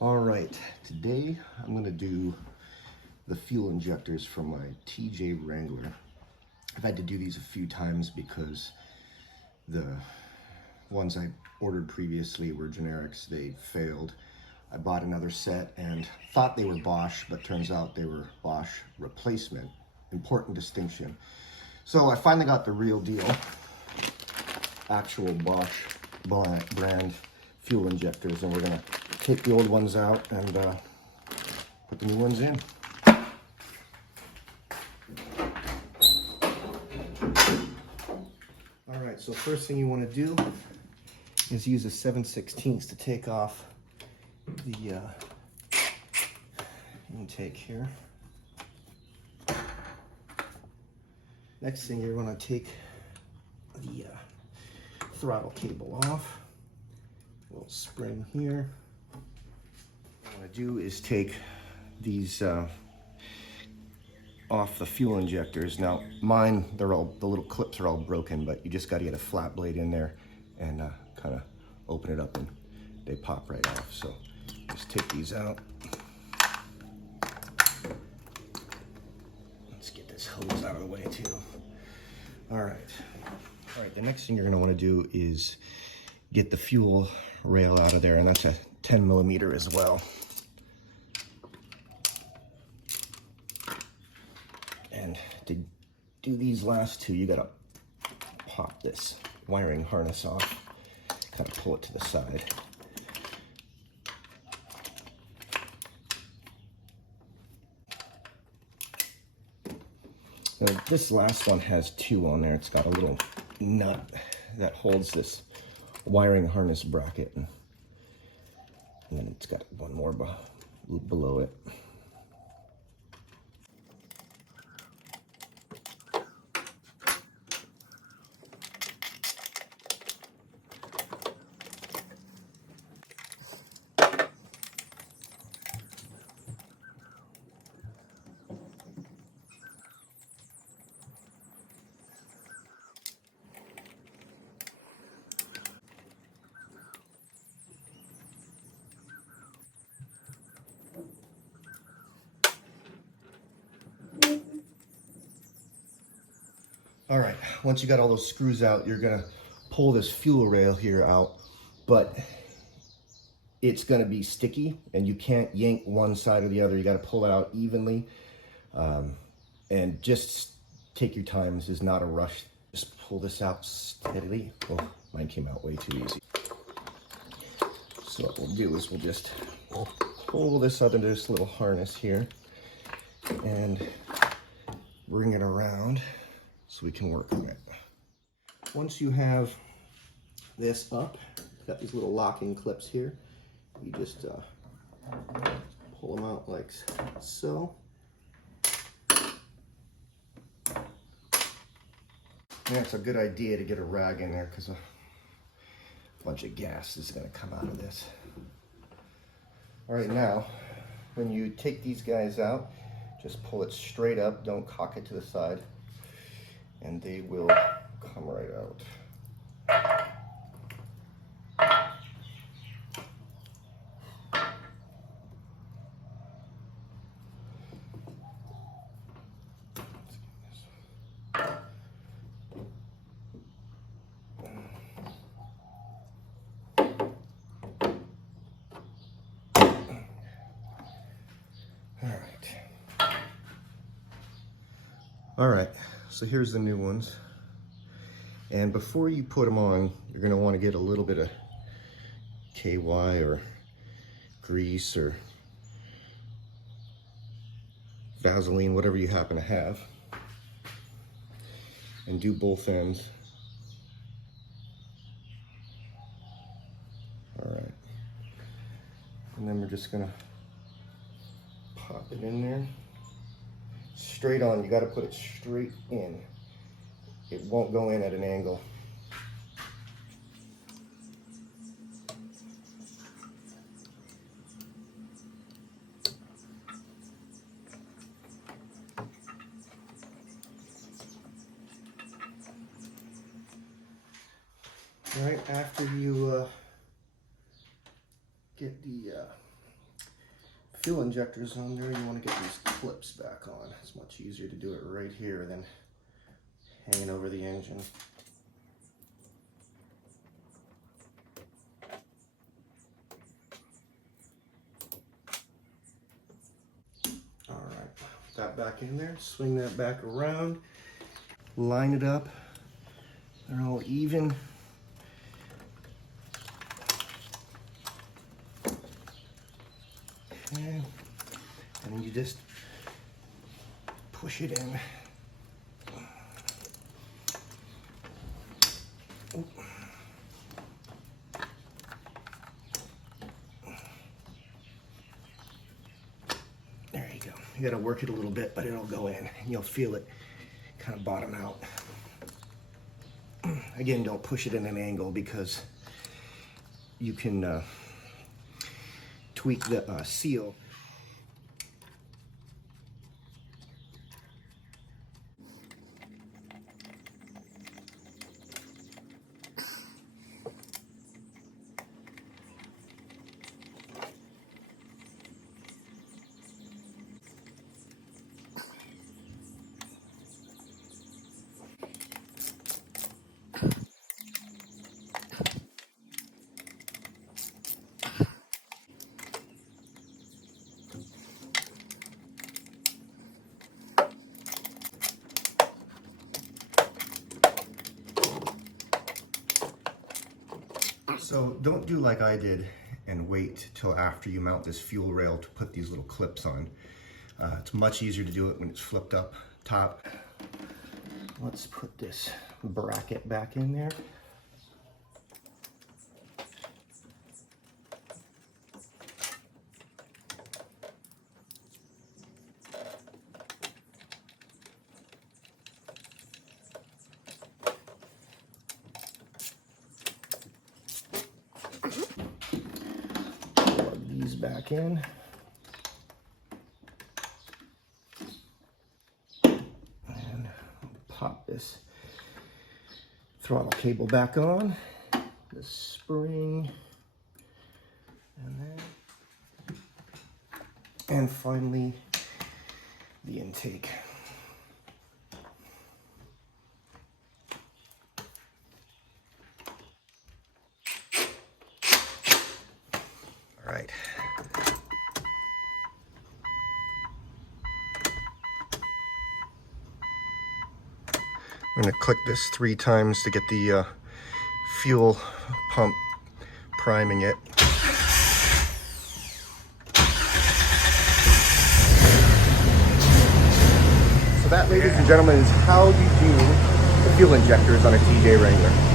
All right, today I'm going to do the fuel injectors from my TJ Wrangler. I've had to do these a few times because the ones I ordered previously were generics. They failed. I bought another set and thought they were Bosch, but turns out they were Bosch replacement. Important distinction. So I finally got the real deal, actual Bosch brand fuel injectors, and we're going to take the old ones out and put the new ones in. All right, so first thing you want to do is use a 7/16 to take off the intake here. Next thing, you're going to take the throttle cable off. A little spring here. What I'm going to do is take these off the fuel injectors. Now mine, the little clips are all broken, but you just got to get a flat blade in there and kind of open it up and they pop right off. So just take these out. Let's get this hose out of the way too. All right, the next thing you're going to want to do is get the fuel rail out of there, and that's a 10mm as well. And to do these last two, you gotta pop this wiring harness off, kind of pull it to the side. Now, this last one has two on there. It's got a little nut that holds this wiring harness bracket, and then it's got one more below it. All right, once you got all those screws out, you're gonna pull this fuel rail here out, but it's gonna be sticky and you can't yank one side or the other. You gotta pull it out evenly, and just take your time. This is not a rush. Just pull this out steadily. Oh, mine came out way too easy. So what we'll do is we'll just pull this out into this little harness here and bring it around so we can work on it. Once you have this up, got these little locking clips here. You just pull them out like so. Yeah, it's a good idea to get a rag in there because a bunch of gas is going to come out of this. All right, now when you take these guys out, just pull it straight up. Don't cock it to the side, and they will come right out. All right, so here's the new ones. And before you put them on, you're gonna wanna get a little bit of KY or grease or Vaseline, whatever you happen to have, and do both ends. All right, and then we're just gonna pop it in there. Straight on, you got to put it straight in. It won't go in at an angle. Right after you get the fuel injectors on there, you want to get these clips back on. It's much easier to do it right here than hanging over the engine. All right, put that back in there, swing that back around, line it up. They're all even. Okay. And then you just push it in. Oop. There you go. You gotta work it a little bit, but it'll go in and you'll feel it kind of bottom out. Again, don't push it in an angle because you can tweak the seal. So don't do like I did and wait till after you mount this fuel rail to put these little clips on. It's much easier to do it when it's flipped up top. Let's put this bracket back in there. Plug these back in. And pop this throttle cable back on. The spring. And finally, the intake. All right. I'm going to click this 3 times to get the fuel pump priming it. So that, ladies and gentlemen, is how you do the fuel injectors on a TJ Wrangler.